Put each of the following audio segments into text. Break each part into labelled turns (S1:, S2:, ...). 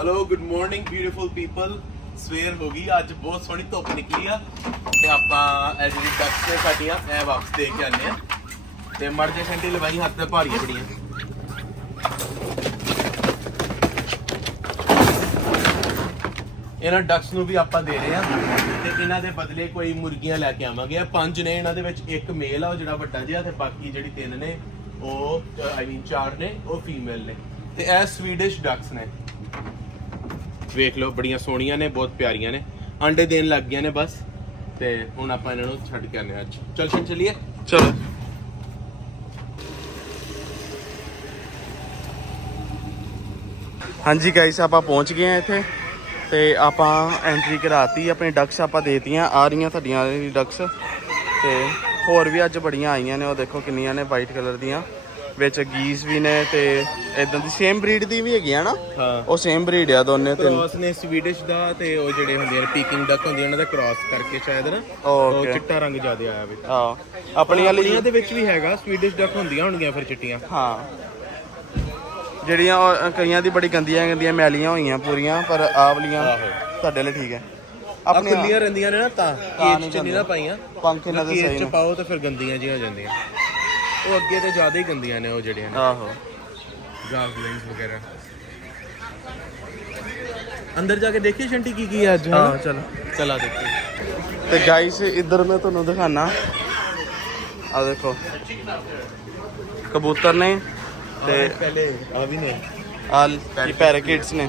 S1: Hello good morning beautiful people ਸਵੇਰ ਹੋ ਗਈ, ਅੱਜ ਬਹੁਤ ਸੋਹਣੀ ਧੁੱਪ ਨਿਕਲੀ ਆ। ਤੇ ਆਪਾਂ ਇਹ ਜਿਹੜੀ ਡੱਕਸ ਨੇ ਸਾਡੀਆਂ ਇਹ ਵਾਪਸ ਦੇ ਕੇ ਆਨੇ ਆ। ਤੇ ਮਰ ਜੇ ਘੰਟੇ ਲਵਾਈ, ਹੱਥ ਤੇ ਭਾਰੀਆਂ ਬੜੀਆਂ। ਇਹਨਾਂ ਡਕਸ ਨੂੰ ਵੀ ਆਪਾਂ ਦੇ ਰਹੇ ਆ। ਤੇ ਇਹਨਾਂ ਦੇ ਬਦਲੇ ਕੋਈ ਮੁਰਗੀਆਂ ਲੈ ਕੇ ਆਵਾਂਗੇ। ਆ ਪੰਜ ਨੇ, ਇਹਨਾਂ ਦੇ ਵਿੱਚ ਇੱਕ ਮੇਲ ਆ, ਉਹ ਜਿਹੜਾ ਵੱਡਾ ਜਿਹਾ, ਤੇ ਬਾਕੀ ਜਿਹੜੀ ਤਿੰਨ ਨੇ, ਉਹ ਆਈ ਮੀਨ ਚਾਰ ਨੇ, ਉਹ ਫੀਮੇਲ ਨੇ। ਤੇ ਇਹ ਸਵੀਡਿਸ਼ ਡਕਸ ਨੇ। ਵੇਖ ਲਓ ਬੜੀਆਂ ਸੋਹਣੀਆਂ ਨੇ ਬਹੁਤ ਪਿਆਰੀਆਂ ਨੇ। ਆਂਡੇ ਦੇਣ ਲੱਗ ਗਈਆਂ ਨੇ ਬਸ। ਤੇ ਹੁਣ ਆਪਾਂ ਇਹਨਾਂ ਨੂੰ ਛੱਡ ਕੇ ਆਨੇ ਆ ਅੱਜ। ਚਲ ਚਲ ਚਲੀਏ?
S2: ਚਲੋ। ਹਾਂਜੀ ਗਾਇਸ ਆਪਾਂ ਪਹੁੰਚ ਗਏ ਆ ਇੱਥੇ। ਤੇ ਆਪਾਂ ਐਂਟਰੀ ਕਰਾਤੀ ਆਪਣੇ ਡਕਸ ਆਪਾਂ ਦੇਤੀਆਂ। ਆ ਰਹੀਆਂ ਤੁਹਾਡੀਆਂ ਡਕਸ ਤੇ ਹੋਰ ਵੀ ਅੱਜ ਬੜੀਆਂ ਆਈਆਂ ਨੇ ਉਹ ਦੇਖੋ ਕਿੰਨੀਆਂ ਨੇ ਵਾਈਟ ਕਲਰ ਦੀਆਂ। ਵਿੱਚ ਗੀਸ ਵੀ ਨੇ ਤੇ ਇਦਾਂ ਦੀ ਸੇਮ ਬਰੀਡ ਦੀ ਵੀ ਹੈਗੀਆਂ ਨਾ?
S1: ਹਾਂ।
S2: ਉਹ ਸੇਮ ਬਰੀਡ ਆ ਦੋਨੇ ਤਿੰਨ।
S1: ਕ੍ਰਾਸ ਨੇ ਸਵੀਡਿਸ਼ ਦਾ ਤੇ ਉਹ ਜਿਹੜੇ ਹੁੰਦੇ ਨੇ ਪੀਕਿੰਗ ਡਕ ਹੁੰਦੀ ਉਹਨਾਂ ਦਾ ਕ੍ਰਾਸ ਕਰਕੇ ਸ਼ਾਇਦ ਨਾ ਉਹ ਚਿੱਟਾ ਰੰਗ ਜ਼ਿਆਦਾ ਆਇਆ ਵੇ
S2: ਆ ਆਪਣੀ ਵਾਲੀ
S1: ਦੇ ਵਿੱਚ ਵੀ ਹੈਗਾ ਸਵੀਡਿਸ਼ ਡਕ ਹੁੰਦੀਆਂ ਹੋਣਗੀਆਂ ਫਿਰ ਚਿੱਟੀਆਂ।
S2: ਹਾਂ। ਜਿਹੜੀਆਂ ਉਹ ਕਈਆਂ ਦੀ ਬੜੀ ਗੰਦੀਆਂ ਗੰਦੀਆਂ ਮੈਲੀਆਂ ਹੋਈਆਂ ਪੂਰੀਆਂ ਪਰ ਆਹ ਵਾਲੀਆਂ ਤੁਹਾਡੇ ਲਈ ਠੀਕ ਹੈ।
S1: ਆ
S2: ਆਪਣੀ
S1: ਖੁੱਲੀਆਂ ਰਹਿੰਦੀਆਂ ਨੇ ਨਾ ਤਾਂ ਕੇਜ ਚ ਨਹੀਂ ਨਾ ਪਾਈਆਂ।
S2: ਪੰਖ ਇਹਨਾਂ ਦੇ
S1: ਕੇਜ
S2: ਸਹੀ
S1: ਚ
S2: ਨੇ
S1: ਪਾਓ ਤਾਂ ਫਿਰ ਗੰਦੀਆਂ ਜਿਹੀਆਂ ਹੋ ਜਾਂਦੀਆਂ। ਉਹ ਅੱਗੇ ਤੇ ਜ਼ਿਆਦਾ ਹੀ ਗੰਦੀਆਂ ਨੇ ਉਹ ਜਿਹੜੀਆਂ ਨੇ।
S2: ਆਹੋ।
S1: ਗਾਰਗਲਿੰਗਸ ਵਗੈਰਾ। ਅੰਦਰ ਜਾ ਕੇ ਦੇਖੀਏ ਸ਼ੰਟੀ ਕੀ ਕੀ ਹੈ ਅੱਜ
S2: ਹਾਂ ਚਲੋ।
S1: ਚਲਾ ਦੇਖੀਏ
S2: ਤੇ ਗਾਈਸ ਇੱਧਰ ਮੈਂ ਤੁਹਾਨੂੰ ਦਿਖਾਣਾ ਆ ਦੇਖੋ। ਕਬੂਤਰ ਨੇ ਤੇ
S1: ਪਹਿਲੇ ਆ ਵੀ ਨੇ।
S2: ਆ ਪੈਰਾਕਿਟਸ ਨੇ।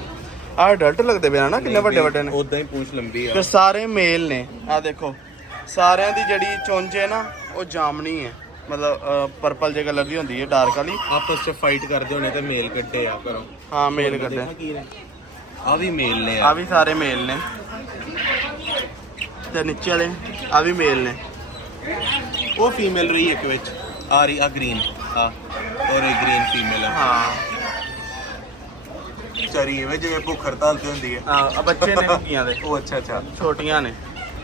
S2: ਆ ਅਡਲਟ ਲੱਗਦੇ ਪਏ ਨਾ ਕਿੰਨੇ ਵੱਡੇ ਵੱਡੇ ਨੇ?
S1: ਉਦਾਂ ਹੀ ਪੂਛ ਲੰਬੀ ਆ।
S2: ਤੇ ਸਾਰੇ ਮੇਲ ਨੇ। ਆ ਦੇਖੋ। ਸਾਰਿਆਂ ਦੀ ਜਿਹੜੀ ਚੁੰਝ ਹੈ ਨਾ ਉਹ ਜਾਮਣੀ ਹੈ। ਮਤਲਬ ਪਰਪਲ ਜੇ ਕਲਰ ਦੀ ਹੁੰਦੀ ਹੈ ਡਾਰਕ ਵਾਲੀ।
S1: ਆਪਸ ਚ ਫਾਈਟ ਕਰਦੇ ਹੋਣੇ ਤੇ ਮੇਲ ਕੱਟੇ ਆ ਕਰੋ
S2: ਹਾਂ ਮੇਲ ਕੱਢੇ।
S1: ਆ ਵੀ ਮੇਲ ਨੇ
S2: ਆ। ਵੀ ਸਾਰੇ ਮੇਲ ਨੇ। ਤੇ ਨੀਚੇ ਵਾਲੇ ਆ ਵੀ ਮੇਲ ਨੇ।
S1: ਉਹ ਫੀਮੇਲ ਰਹੀ ਇੱਕ ਵਿੱਚ। ਆ ਰਹੀ ਆ ਗ੍ਰੀਨ ਆ ਔਰ ਇਹ ਗ੍ਰੀਨ ਫੀਮੇਲ ਆ
S2: ਹਾਂ।
S1: ਚਰੀ ਵੇ ਜਿਵੇਂ ਭੁੱਖ ਹੜਤਾਲ ਤੇ ਹੁੰਦੀ ਹੈ।
S2: ਆ ਬੱਚੇ ਨੇ ਘੁੱਗੀਆਂ ਦੇ।
S1: ਉਹ ਅੱਛਾ ਅੱਛਾ।
S2: ਛੋਟੀਆਂ ਨੇ।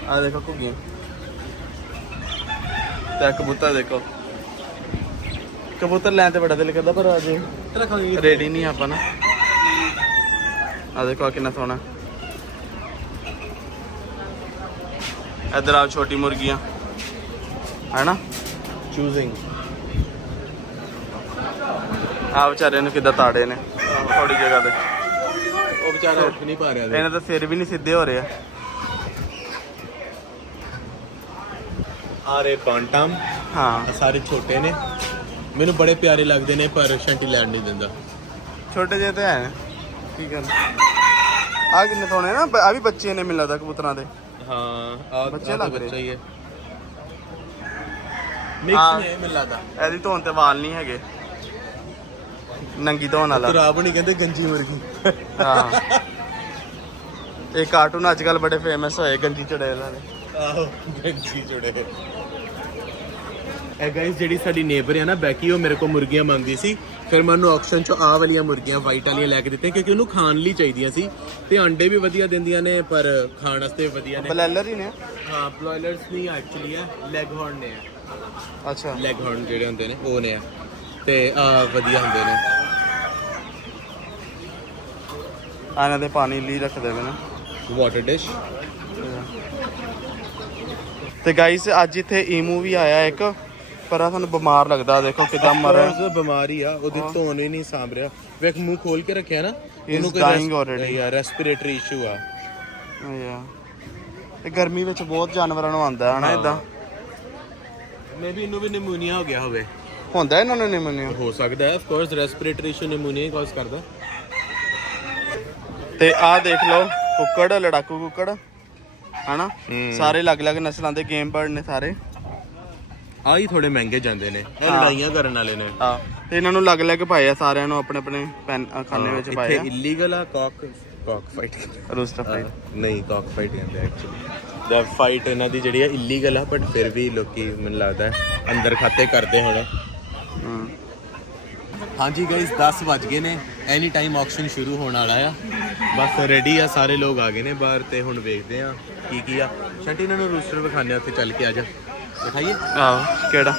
S2: ਆ ਦੇਖੋ ਘੁੱਗੀਆਂ ਤੇ ਆਹ ਕਬੂਤਰ ਦੇਖੋ। ਕਬੂਤਰ ਲੈਣ ਤੇ ਬੜਾ ਦਿਲ ਕਰਦਾ ਪਰ ਅਜੇ ਰੈਡੀ ਨਹੀਂ ਆਪਾਂ ਨਾ। ਆ ਦੇਖੋ ਆਹ ਕਿੰਨਾ ਸੋਹਣਾ। ਇਧਰ ਆ ਛੋਟੀ ਮੁਰਗੀਆਂ। ਹੈਨਾ?
S1: ਚੂਜ਼ਿੰਗ
S2: ਆ ਵਿਚਾਰੇ ਨੂੰ ਕਿੱਦਾਂ ਤਾੜੇ ਨੇ। ਥੋੜੀ ਜਗ੍ਹਾ ਤੇ।
S1: ਉਹ ਵਿਚਾਰਾ ਉੱਠ ਨਹੀਂ ਪਾ ਰਿਹਾ
S2: ਇਹਨਾਂ ਦੇ ਸਿਰ ਵੀ ਨਹੀਂ ਸਿੱਧੇ ਹੋ ਰਹੇ ਆ।
S1: ਆ ਰੇ ਬੰਟਮ।
S2: ਹਾਂ।
S1: ਸਾਰੇ ਛੋਟੇ ਨੇ। ਮੈਨੂੰ ਬੜੇ ਪਿਆਰੇ ਲੱਗਦੇ ਨੇ ਪਰ ਸ਼ੰਟੀ ਲੈਣ ਨਹੀਂ ਦਿੰਦਾ।
S2: ਛੋਟੇ ਜਿਹੇ ਤੇ ਹੈ। ਕੀ ਕਰਨਾ ਆ ਕਿੰਨੇ ਸੋਹਣੇ ਨਾ ਆ ਵੀ ਬੱਚੇ ਨੇ ਮਿਲਦਾ ਦਾ ਕਬੂਤਰਾਂ ਦੇ।
S1: ਹਾਂ ਆ
S2: ਬੱਚੇ ਲੱਗ ਰਹੇ।
S1: ਬੱਚਾ ਹੀ ਹੈ।
S2: ਹਾਂ।
S1: ਮਿਕਸ ਨੇ ਮੈਨੂੰ ਲੱਗਦਾ।
S2: ਇਹਦੀ ਧੋਣ ਤੇ ਵਾਲ ਨਹੀਂ ਹੈਗੇ। ਨੰਗੀ ਧੋਣ ਵਾਲਾ।
S1: ਖਰਾਬ ਨਹੀਂ ਕਹਿੰਦੇ ਗੰਜੀ ਮੁਰਗੀ
S2: ਹਾਂ। ਇਹ ਕਾਰਟੂਨ ਅੱਜ ਕੱਲ ਬੜੇ ਫੇਮਸ ਹੋਏ ਗੰਜੀ ਚੜੇਲ ਵਾਲੇ।
S1: ਆਹੋ। ਗੰਜੀ ਜੁੜੇ। ਇਹ ਗਾਇਸ ਜਿਹੜੀ ਸਾਡੀ ਨੇਬਰ ਹੈ ਨਾ ਬੈਕੀ ਉਹ ਮੇਰੇ ਕੋਲ ਮੁਰਗੀਆਂ ਮੰਗਦੀ ਸੀ। ਫਿਰ ਮੈਂ ਉਹਨੂੰ ਆਕਸ਼ਨ ਚੋਂ ਆਹ ਵਾਲੀਆਂ ਮੁਰਗੀਆਂ ਵਾਈਟ ਵਾਲੀਆਂ ਲੈ ਕੇ ਦਿੱਤੀਆਂ ਕਿਉਂਕਿ ਉਹਨੂੰ ਖਾਣ ਲਈ ਚਾਹੀਦੀਆਂ ਸੀ। ਤੇ ਅੰਡੇ ਵੀ ਵਧੀਆ ਦਿੰਦੀਆਂ ਨੇ ਪਰ ਖਾਣ ਵਾਸਤੇ ਵਧੀਆ ਨੇ।
S2: ਬਲੈਲਰ ਹੀ ਨੇ?
S1: ਹਾਂ ਬਲॉयਲਰਸ ਨਹੀਂ ਐਕਚੁਅਲੀ ਹੈ ਲੈਗ ਹਾਰਨ ਨੇ
S2: ਅੱਛਾ।
S1: ਲੈਗ ਹਾਰਨ ਜਿਹੜੇ ਹੁੰਦੇ ਨੇ ਉਹ ਨੇ ਆ। ਤੇ ਆ ਵਧੀਆ ਹੁੰਦੇ ਨੇ।
S2: ਆ ਇਹਨਾਂ ਦੇ ਪਾਣੀ ਲਈ ਰੱਖਦੇ ਨਾ।
S1: ਵਾਟਰ ਡਿਸ਼
S2: ਤੇ ਗਾਈਸ ਅੱਜ ਇੱਥੇ ਈਮੂ ਵੀ ਆਇਆ ਇੱਕ ਪਰ ਆ ਤੁਹਾਨੂੰ ਬਿਮਾਰ ਲੱਗਦਾ ਦੇਖੋ ਕਿਦਾਂ ਮਰ
S1: ਉਹ ਬਿਮਾਰੀ ਆ ਉਹਦੀ ਧੋਣ ਹੀ ਨਹੀਂ ਸਾਂਭ ਰਿਹਾ। ਵੇਖ ਮੂੰਹ ਖੋਲ ਕੇ ਰੱਖਿਆ ਨਾ
S2: dying already.
S1: ਯਾਰ ਰੈਸਪੀਰੇਟਰੀ ਇਸ਼ੂ ਆ।
S2: ਯਾ ਤੇ ਗਰਮੀ ਵਿੱਚ ਬਹੁਤ ਜਾਨਵਰਾਂ ਨੂੰ ਆਉਂਦਾ ਹਨਾ ਇਦਾਂ
S1: ਮੇਬੀ ਇਹਨੂੰ ਵੀ ਨਿਮੋਨੀਆ ਹੋ ਗਿਆ ਹੋਵੇ।
S2: ਹੁੰਦਾ ਇਹਨਾਂ ਨੂੰ ਨਿਮੋਨੀਆ
S1: ਹੋ ਸਕਦਾ ਹੈ of course respiratory issue pneumonia cause ਕਰਦਾ।
S2: ਤੇ ਆਹ ਦੇਖ ਲਓ ਕੁੱਕੜ ਲੜਾਕੂ ਕੁੱਕੜ। ਹਨਾ?
S1: ਹੂੰ।
S2: ਸਾਰੇ ਅਲੱਗ-ਅਲੱਗ ਨਸਲਾਂ ਦੇ ਗੇਮ ਬਰਡ ਨੇ ਸਾਰੇ।
S1: ਆ ਹੀ ਥੋੜੇ ਮਹਿੰਗੇ ਜਾਂਦੇ ਨੇ। ਇਹ
S2: ਹਾਂ।
S1: ਲੜਾਈਆਂ ਕਰਨ ਵਾਲੇ ਨੇ।
S2: ਆ ਤੇ ਇਹਨਾਂ ਨੂੰ ਅਲੱਗ-ਅਲੱਗ ਪਾਏ ਆ ਸਾਰਿਆਂ ਨੂੰ ਆਪਣੇ ਆਪਣੇ ਪੈਨ ਅ, ਖਾਨੇ ਵਿੱਚ ਪਾਏ
S1: ਇੱਥੇ ਇਲੀਗਲ ਆ ਕਾਕ ਕਾਕ ਫਾਈਟ
S2: ਰੂਸਟਰ ਫਾਈਟ
S1: ਨਹੀਂ ਕਾਕ ਫਾਈਟ ਕਹਿੰਦੇ ਐਕਚੁਅਲੀ ਦਾ ਫਾਈਟ ਇਹਨਾਂ ਦੀ ਜਿਹੜੀ ਆ ਇਲੀਗਲ ਆ ਬਟ ਫਿਰ ਵੀ ਲੋਕੀ ਮੈਨੂੰ ਲੱਗਦਾ ਹੈ ਅੰਦਰ ਖਾਤੇ ਕਰਦੇ ਹੁਣ।
S2: ਹੂੰ।
S1: ਹਾਂਜੀ ਗਾਇਸ 10 ਵੱਜ ਗਏ ਨੇ। ਐਨੀ ਟਾਈਮ ਆਕਸ਼ਨ ਸ਼ੁਰੂ ਹੋਣ ਵਾਲਾ ਆ। ਬਸ ਰੈਡੀ ਆ ਸਾਰੇ ਲੋਕ ਆ ਗਏ ਨੇ ਬਾਹਰ ਤੇ ਹੁਣ ਵੇਖਦੇ ਆ। ਕੀ ਕੀ ਆ? ਛੱਟੀ ਇਹਨਾਂ ਨੂੰ ਰੂਸਟਰ ਵਿਖਾਣੇ ਆ ਉੱਥੇ ਚੱਲ ਕੇ ਆ ਜਾ। ਦਿਖਾਈਏ
S2: ਆਹ ਕਿਹੜਾ?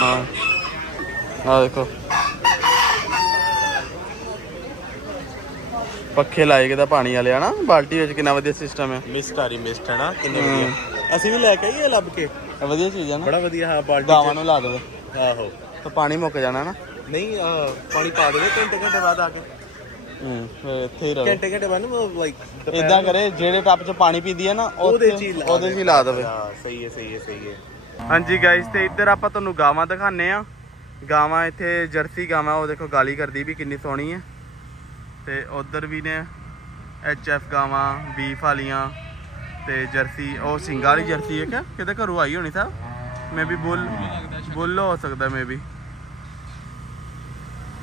S2: ਹਾਂ। ਆ ਦੇਖੋ। ਪੱਖੇ ਲਾਏ ਕਿਦਾ ਪਾਣੀ ਵਾਲੇ ਹਨਾ ਬਾਲਟੀ ਵਿੱਚ ਕਿੰਨਾ ਵਧੀਆ ਸਿਸਟਮ ਹੈ
S1: ਮਿਸਟ ਆ ਰਹੀ ਮਿਸਟ ਹੈ ਨਾ? ਕਿੰਨੀ। ਵਧੀਆ। ਅਸੀਂ ਵੀ ਲੈ ਕੇ ਆਈਏ ਲੱਭ ਕੇ।
S2: ਵਧੀਆ ਚੀਜ਼ ਹੈ ਨਾ।
S1: ਬੜਾ ਵਧੀਆ ਹਾਂ ਬਾਲਟੀ
S2: ਗਾਵਾਂ ਨੂੰ ਲਾ ਦੇਵੇ।
S1: ਆਹੋ।
S2: ਤਾਂ ਪਾਣੀ ਮੁੱਕ ਜਾਣਾ ਨਾ।
S1: ਨਹੀਂ ਆਹ, ਪਾਣੀ ਪਾ ਦੇਵੇ ਘੰਟੇ ਘੰਟੇ ਬਾਅਦ ਆ ਕੇ।
S2: ਹੂੰ ਫਿਰ ਇੱਥੇ ਹੀ ਰਵੇ।
S1: ਘੰਟੇ ਘੰਟੇ ਬਾਅਦ ਨਾ ਲਾਈਕ
S2: ਇਦਾਂ ਕਰੇ ਜਿਹੜੇ ਟੱਪ 'ਚ ਪਾਣੀ ਪੀਂਦੀ ਹੈ ਨਾ
S1: ਉਹਦੇ
S2: ਉੱਥੇ-
S1: ਚ ਹੀ ਲਾ
S2: ਉਹਦੇ 'ਚ ਹੀ ਲਾ ਦੇਵੇ।
S1: ਹਾਂ ਸਹੀ ਹੈ ਸਹੀ ਹੈ ਸਹੀ ਹੈ।
S2: ਹਾਂਜੀ ਗਾਇਸ ਤੇ ਇੱਧਰ ਆਪਾਂ ਤੁਹਾਨੂੰ ਗਾਵਾਂ ਦਿਖਾਣੇ ਆ ਗਾਵਾਂ ਇੱਥੇ ਜਰਸੀ ਗਾਵਾਂ ਉਹ ਦੇਖੋ ਗਾਲੀ ਕਰਦੀ ਵੀ ਕਿੰਨੀ ਸੋਹਣੀ ਹੈ। ਤੇ ਉਧਰ ਵੀ ਨੇ ਐਚ ਐਫ ਗਾਵਾਂ ਬੀਫ ਵਾਲੀਆਂ ਤੇ ਜਰਸੀ ਉਹ ਸਿੰਗਾਂ ਵਾਲੀ ਜਰਸੀ ਹੈ ਕਿ ਕਿਤੇ ਘਰੋਂ ਆਈ ਹੋਣੀ ਸਾਹਿਬ ਮੇ ਵੀ ਬੁੱਲ ਬੁੱਲ ਹੋ ਸਕਦਾ ਮੇ ਵੀ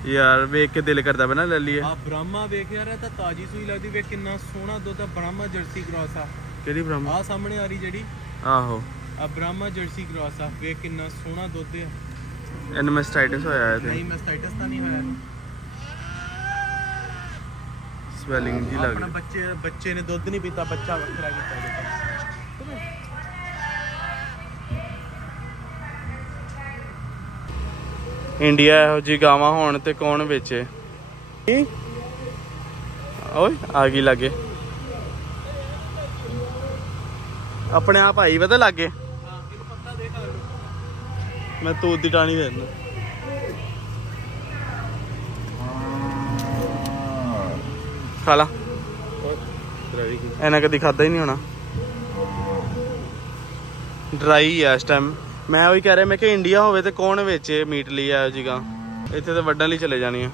S2: ਯਾਰ ਵੇਖ ਕੇ ਦਿਲ ਕਰਦਾ ਬਣਾ ਲੈ ਲਈਏ
S3: ਆ ਬ੍ਰਹਮਾ ਵੇਖ ਯਾਰ ਇਹ ਤਾਂ ਤਾਜੀ ਸੂਈ ਲੱਗਦੀ ਵੇਖ ਕਿੰਨਾ ਸੋਹਣਾ ਦੁੱਧ ਆ ਬ੍ਰਹਮਾ ਜਰਸੀ ਕ੍ਰਾਸ ਆ।
S2: ਕਿਹੜੀ ਬ੍ਰਹਮ?
S3: ਆ ਸਾਹਮਣੇ ਆ ਰਹੀ ਜਿਹੜੀ।
S2: ਆਹੋ।
S3: ਆ ਬ੍ਰਹਮਾ ਜਰਸੀ ਕ੍ਰਾਸ ਆ ਵੇਖ ਕਿੰਨਾ ਸੋਹਣਾ ਦੁੱਧ ਆ।
S2: ਇਹਨੂੰ ਮੈਸਟਾਈਟਸ ਹੋਇਆ ਹੈ ਤੇ
S3: ਨਹੀਂ ਮੈਸਟਾਈਟਸ ਤਾਂ ਨਹੀਂ ਹੋਇਆ।
S2: ਸਵੈਲਿੰਗ ਜੀ ਲੱਗ
S3: ਆਪਣਾ ਬੱਚੇ ਬੱਚੇ ਨੇ ਦੁੱਧ ਨਹੀਂ ਪੀਤਾ ਬੱਚਾ ਵੱਖਰਾ ਕੀਤਾ
S2: ਇੰਡੀਆ ਇਹੋ ਜੀ ਗਾਵਾਂ ਹੋਣ ਤੇ ਕੌਣ ਵੇਚੇ? ਓਏ, ਆ ਗਈ ਲਾਗੇ। ਆਪਣੇ ਆਪ ਆਈ ਪਤਾ ਲਾਗੇ। ਮੈਂ ਤੂਤ ਦੀ ਟਾਣੀ ਫੇਰਨਾ ਖਾ ਲਾ। ਇਹਨਾਂ ਕਦੀ ਖਾਦਾ ਹੀ ਨਹੀਂ ਹੋਣਾ। ਡਰਾਈ ਆ ਇਸ ਟਾਈਮ ਮੈਂ ਉਹੀ ਕਹਿ ਰਿਹਾ ਮੈਂ ਕਿ ਇੰਡੀਆ ਹੋਵੇ ਤੇ ਕੌਣ ਵੇਚੇ ਮੀਟ ਲਈ ਆ ਜੀਗਾ ਇੱਥੇ ਤੇ ਵੱਢਣ ਲਈ ਚਲੇ ਜਾਣੀ ਆ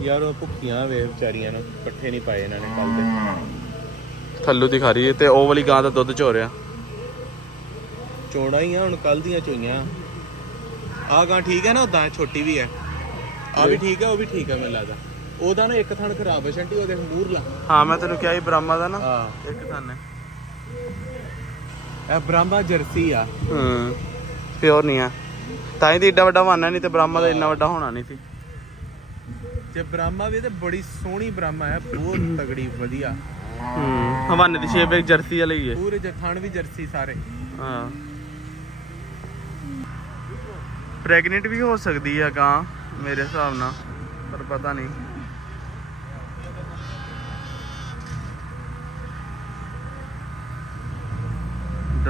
S1: ਯਾਰ ਉਹ ਭੁੱਖੀਆਂ ਵੇ ਵਿਚਾਰੀਆਂ ਨੂੰ ਪੱਠੇ ਨਹੀਂ ਪਾਏ ਇਹਨਾਂ ਨੇ ਕੱਲ ਦੇ।
S2: ਥੱਲੂ ਦੀ ਖਾ ਰਹੀ ਹੈ ਤੇ ਉਹ ਵਾਲੀ ਗਾਂ ਦਾ ਦੁੱਧ ਚੋ ਰਿਹਾ।
S1: ਚੋਣਾ ਹੀ ਆ ਹੁਣ ਕੱਲ ਦੀਆਂ ਚੋਈਆਂ। ਆ ਗਾਂ ਠੀਕ ਹੈ ਨਾ ਉਦਾਂ ਛੋਟੀ ਵੀ ਹੈ। ਆ ਵੀ ਠੀਕ ਹੈ ਉਹ ਵੀ ਠੀਕ ਹੈ ਮੈਨੂੰ ਲੱਗਦਾ। ਉਹਦਾ ਨਾ ਇੱਕ ਥਣ ਖਰਾਬ ਹੈ ਸ਼ੰਟੀ ਉਹਦੇ ਮੂਰ ਲਾ।
S2: ਹਾਂ ਮੈਂ ਤੈਨੂੰ ਕਿਹਾ ਸੀ ਬ੍ਰਹਮਾ ਦਾ ਨਾ।
S1: ਹਾਂ।
S2: ਇੱਕ ਥਾਨੇ
S1: ਇਹ ਬ੍ਰਾਹਮਾ ਜਰਸੀ ਆ।
S2: ਹੂੰ ਪਿਓਰ ਨਹੀਂ ਆ। ਤਾਂ ਹੀ ਤੇ ਏਡਾ ਵੱਡਾ ਵਾਨਾ ਨਹੀਂ ਤੇ ਬ੍ਰਹਮਾ ਦਾ ਇੰਨਾ ਵੱਡਾ ਹੋਣਾ ਨਹੀਂ ਸੀ।
S1: ਜੇ ਬ੍ਰਾਹਮਾ ਵੀ ਤੇ ਬੜੀ ਸੋਹਣੀ ਬ੍ਰਾਹਮਾ ਹੈ ਬਹੁਤ ਤਗੜੀ ਵਧੀਆ।
S2: ਹੂੰ ਹਵਾਨੇ ਦੀ ਸ਼ੇਪ ਇੱਕ ਜਰਸੀ ਵਾਲੀ ਹੈ
S1: ਪੂਰੇ ਜਥਾਨ ਵੀ ਜਰਸੀ ਸਾਰੇ।
S2: ਹਾਂ। ਪ੍ਰੈਗਨੈਂਟ ਵੀ ਹੋ ਸਕਦੀ ਆ ਗਾਂ ਮੇਰੇ ਹਿਸਾਬ ਨਾਲ ਪਰ ਪਤਾ ਨਹੀਂ।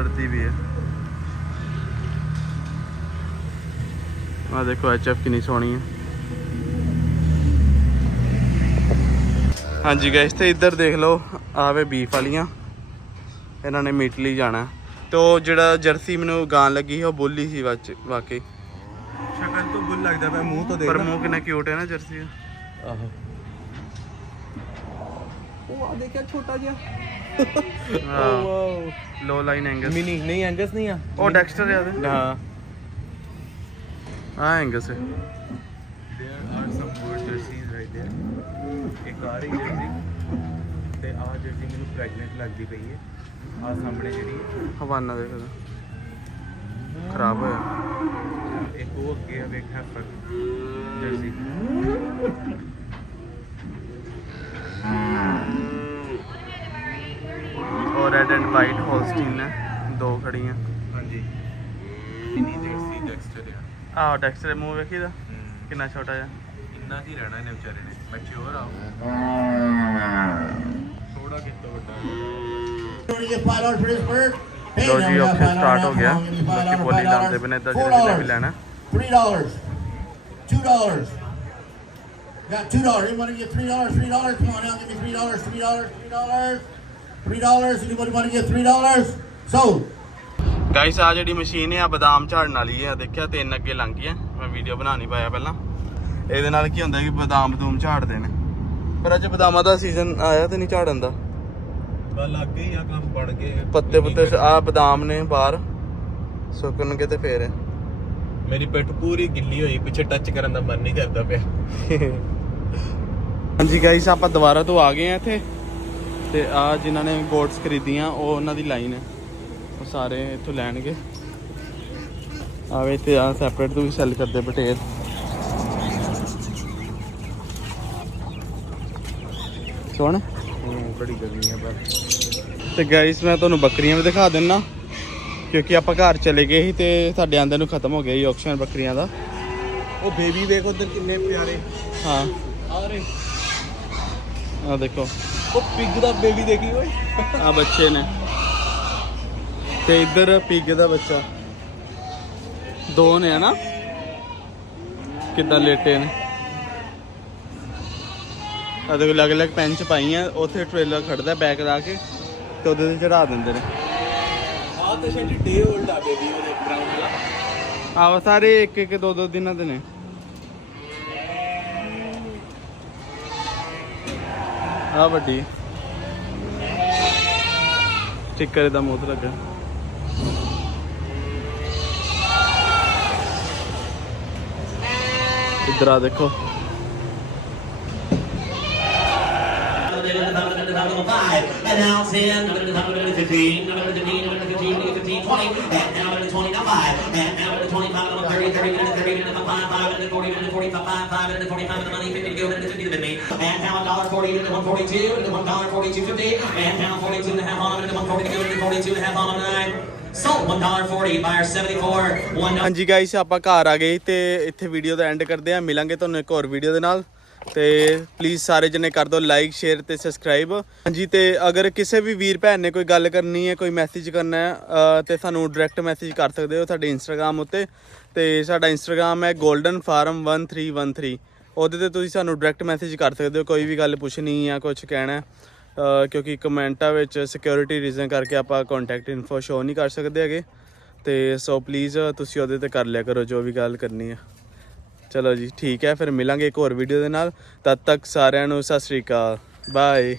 S2: ਡਰਦੀ ਵੀ ਹੈ। ਆ ਦੇਖੋ ਐਚਐਫ ਕਿੰਨੀ ਸੋਹਣੀ ਹੈ। ਹਾਂਜੀ ਗਾਇਸ ਤੇ ਇੱਧਰ ਦੇਖ ਲਓ ਆਵੇ ਬੀਫ ਵਾਲੀਆਂ। ਇਹਨਾਂ ਨੇ ਮੀਟ ਲਈ ਜਾਣਾ। ਤੇ ਉਹ ਜਿਹੜਾ ਜਰਸੀ ਮੈਨੂੰ ਗਾਂ ਲੱਗੀ ਸੀ ਉਹ ਬੋਲੀ ਸੀ ਵਾਚ- ਵਾਕਈ।
S1: ਸ਼ਕਲ ਤੋਂ ਗੁੱਲ ਲੱਗਦਾ ਪਿਆ ਮੂੰਹ ਤੋਂ
S2: ਪਰ ਮੂੰਹ ਕਿੰਨਾ ਕਿਊਟ ਹੈ ਨਾ ਜਰਸੀ ਦਾ।
S1: ਆਹੋ। ਉਹ ਆ ਦੇਖਿਆ ਛੋਟਾ ਜਿਹਾ। Wow
S2: low line angle
S1: mini ਨਹੀਂ ਐਂਗਸ ਨਹੀਂ ਆ।
S2: ਉਹ ਡੈਕਸਟਰ ਆ ਦੇ
S1: ਹਾਂ।
S2: ਆ ਐਂਗਸ ਹੈ।
S1: There are some good jerseys right there. ਇੱਕ ਆ ਰਹੀ jersey ਤੇ ਆ jersey ਮੈਨੂੰ pregnant ਲੱਗਦੀ ਪਈ ਹੈ ਆ ਸਾਹਮਣੇ ਜਿਹੜੀ
S2: ਹਵਾਨਾ ਦੇਖ ਲੈ ਖਰਾਬ ਹੋਇਆ।
S1: ਇੱਕ ਉਹ ਅੱਗੇ ਆ ਵੇਖ
S2: ਹੈ jersey 16 ਹੈ ਦੋ ਖੜੀਆਂ
S1: ਹਾਂਜੀ ਇਨੀ ਜੈਕਸੀ ਡੈਕਸਟਰ ਆ
S2: ਆਹ ਡੈਕਸਟਰ ਮੂੰਹ ਵੇਖੀਦਾ ਕਿੰਨਾ ਛੋਟਾ ਆ
S1: ਇੰਨਾ ਹੀ ਰਹਿਣਾ ਇਹਨੇ ਵਿਚਾਰੇ ਨੇ ਮੈਚੁਰ ਆ ਥੋੜਾ ਕਿੰਨਾ ਵੱਡਾ
S2: ਲੋ ਜੀ
S4: ਆਫਿਸ
S2: ਸਟਾਰਟ ਹੋ ਗਿਆ ਲੋਕੀ ਬੋਲੀ ਲਾਉਂਦੇ ਬਿਨੇ ਤਾਂ ਜਿਹੜੇ ਵੀ ਲੈਣਾ
S4: 3 dollar 2 dollar Got two dollars. Anyone give three dollars? Three dollars. Come on now, give me three dollars. Three dollars. Three dollars. Three dollars. Anybody want to get three dollars? Sold.
S2: Guys ਆ ਜਿਹੜੀ machine ਹੈ ਆ ਬਦਾਮ ਝਾੜਨ ਵਾਲੀ ਹੈ ਦੇਖਿਆ ਤਿੰਨ ਅੱਗੇ ਲੰਘ ਗਈਆਂ। ਮੈਂ ਵੀਡੀਓ ਬਣਾ ਨਹੀਂ ਪਾਇਆ ਪਹਿਲਾਂ। ਇਹਦੇ ਨਾਲ ਕੀ ਹੁੰਦਾ ਕਿ ਬਦਾਮ ਬਦੂਮ ਝਾੜਦੇ ਨੇ। ਪਰ ਅੱਜ ਬਦਾਮਾਂ ਦਾ ਸੀਜ਼ਨ ਆਇਆ ਤੇ ਨਹੀਂ ਝਾੜਨ ਦਾ।
S1: ਬਸ ਲੱਗ ਗਏ ਆ ਕੰਮ ਬਣ ਗਏ।
S2: ਪੱਤੇ ਪੁੱਤੇ ਆ ਬਦਾਮ ਨੇ ਬਾਹਰ ਸੁੱਕਣਗੇ ਤੇ ਫੇਰ।
S1: ਮੇਰੀ ਪਿੱਠ ਪੂਰੀ ਗਿੱਲੀ ਹੋਈ ਪਿੱਛੇ ਟੱਚ ਕਰਨ ਦਾ ਮਨ ਨਹੀਂ ਕਰਦਾ ਪਿਆ।
S2: ਹਾਂਜੀ ਗਾਇਸ ਆਪਾਂ ਦੁਬਾਰਾ ਤੋਂ ਆ ਗਏ ਆ ਇੱਥੇ। ਤੇ ਆ ਜਿਨ੍ਹਾਂ ਨੇ ਗੋਟਸ ਖਰੀਦੀਆਂ ਉਹ ਉਹਨਾਂ ਦੀ ਲਾਈਨ ਹੈ। ਉਹ ਸਾਰੇ ਇੱਥੋਂ ਲੈਣਗੇ। ਆਵੇ ਤੇ ਆ ਸੈਪਰੇਟ ਤੋਂ ਵੀ ਸੈਲ ਕਰਦੇ ਬਟੇਰ ਸੋਹਣੇ?
S1: ਹੂੰ ਬੜੀ ਗਰਮੀ ਆ ਪਰ।
S2: ਤੇ ਗਾਇਸ ਮੈਂ ਤੁਹਾਨੂੰ ਬੱਕਰੀਆਂ ਵੀ ਦਿਖਾ ਦਿੰਨਾ। ਕਿਉਂਕਿ ਆਪਾਂ ਘਰ ਚਲੇ ਗਏ ਸੀ ਤੇ ਸਾਡੇ ਆਂਦੇ ਨੂੰ ਖਤਮ ਹੋ ਗਿਆ ਸੀ ਆਕਸ਼ਨ ਬੱਕਰੀਆਂ ਦਾ।
S3: ਉਹ ਬੇਬੀ ਵੇਖ ਉਧਰ ਕਿੰਨੇ ਪਿਆਰੇ।
S2: ਹਾਂ।
S3: ਆ ਰਹੇ।
S2: ਆ ਦੇਖੋ।
S3: ਉਹ ਪਿਗ ਦਾ ਬੇਬੀ ਦੇਖੀ ਓਏ।
S2: ਆ ਬੱਚੇ ਨੇ। ਤੇ ਇੱਧਰ ਪੀਗੇ ਦਾ ਬੱਚਾ। ਦੋ ਨੇ ਹਨਾ? ਕਿੱਦਾਂ ਲੇਟੇ ਨੇ? ਆ ਦੇਖੋ ਅਲੱਗ ਅਲੱਗ ਪੈਂਚ ਪਾਈਆਂ ਉੱਥੇ ਟ੍ਰੇਲਰ ਖੜਦਾ ਬੈਕ ਲਾ ਕੇ ਤੇ ਉਹਦੇ ਤੇ ਚੜਾ ਦਿੰਦੇ ਨੇ।
S3: ਆ ਤਾਂ ਡੇ 올ਡ ਆ ਬੇਬੀ ਉਹਦੇ ਬ੍ਰਾਊਨ ਵਾਲਾ।
S2: ਆਹ ਸਾਰੇ ਇੱਕ ਇੱਕ ਦੋ ਦੋ ਦਿਨਾਂ ਦੇ ਨੇ। ਆ ਵੱਡੀ ਸਟicker ਦਾ ਮੂੰਹ ਤੇ ਲੱਗਾ ਇੱਧਰ ਆ ਦੇਖੋ
S5: Five, and now ten, fifteen, fifteen, fifteen, fifteen, twenty, and now twenty, now five, and now twenty-five, now thirty, thirty, minutes, thirty, minutes, five, five, minutes, forty, minutes, forty-five, five, five, minutes, forty-five, the money, fifty to go, minutes, fifty to bid me, and now a dollar forty, into one forty-two, into one dollar forty-two fifty, and now forty-two and a half on, into one forty to go, into forty-two and a half on nine. Sold one dollar forty, buyer seventy-four, one dollar.
S2: ਹਾਂਜੀ guys ਆਪਾਂ ਘਰ ਆ ਗਏ ਤੇ ਇੱਥੇ video the and ਕਰਦੇ ਆ ਮਿਲਾਂਗੇ ਤੁਹਾਨੂੰ ਇੱਕ ਹੋਰ ਵੀਡੀਓ ਦੇ ਨਾਲ ਤੇ ਪਲੀਜ਼ ਸਾਰੇ ਜਣੇ ਕਰ ਦਿਓ ਲਾਈਕ ਸ਼ੇਅਰ ਤੇ ਸਬਸਕ੍ਰਾਈਬ ਹਾਂਜੀ, ਤੇ ਅਗਰ ਕਿਸੇ ਵੀ ਵੀਰ ਭੈਣ ਨੇ ਕੋਈ ਗੱਲ ਕਰਨੀ ਹੈ, ਕੋਈ ਮੈਸੇਜ ਕਰਨਾ ਹੈ ਤੇ ਸਾਨੂੰ ਡਾਇਰੈਕਟ ਮੈਸੇਜ ਕਰ ਸਕਦੇ ਹੋ ਸਾਡੇ ਇੰਸਟਾਗ੍ਰam ਉੱਤੇ। ਤੇ ਸਾਡਾ ਇੰਸਟਾਗ੍ਰam ਹੈ golden farm 1313 ਉਹਦੇ ਤੇ ਤੁਸੀਂ ਸਾਨੂੰ ਡਾਇਰੈਕਟ ਮੈਸੇਜ ਕਰ ਸਕਦੇ ਹੋ, ਕੋਈ ਵੀ ਗੱਲ ਪੁੱਛਣੀ ਜਾਂ ਕੁਝ ਕਹਿਣਾ ਕਿਉਂਕਿ ਕਮੈਂਟਾਂ ਵਿੱਚ ਸਿਕਿਉਰਿਟੀ ਰੀਜ਼ਨ ਕਰਕੇ ਆਪਾਂ ਕੰਟੈਕਟ ਇਨਫੋ ਸ਼ੋ ਨਹੀਂ ਕਰ ਸਕਦੇ ਹੈਗੇ। ਤੇ ਸੋ ਪਲੀਜ਼ ਤੁਸੀਂ ਉਹਦੇ ਤੇ ਕਰ ਲਿਆ ਕਰੋ ਜੋ ਵੀ ਗੱਲ ਕਰਨੀ ਹੈ। ਚਲੋ ਜੀ, ਠੀਕ ਹੈ, ਫਿਰ ਮਿਲਾਂਗੇ ਇੱਕ ਹੋਰ ਵੀਡੀਓ ਦੇ ਨਾਲ। ਤਦ ਤੱਕ ਸਾਰਿਆਂ ਨੂੰ ਸਤਿ ਸ੍ਰੀ ਅਕਾਲ। ਬਾਏ